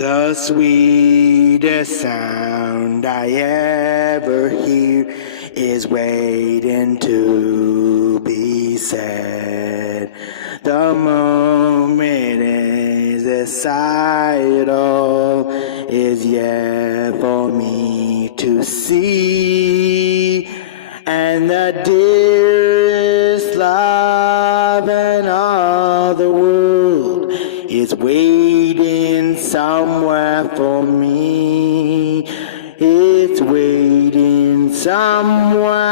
The sweetest sound I ever hear is waiting to be said. The moment is recital is yet for me to see, and the dearest love in all the world is waiting somewhere for me. It's waiting somewhere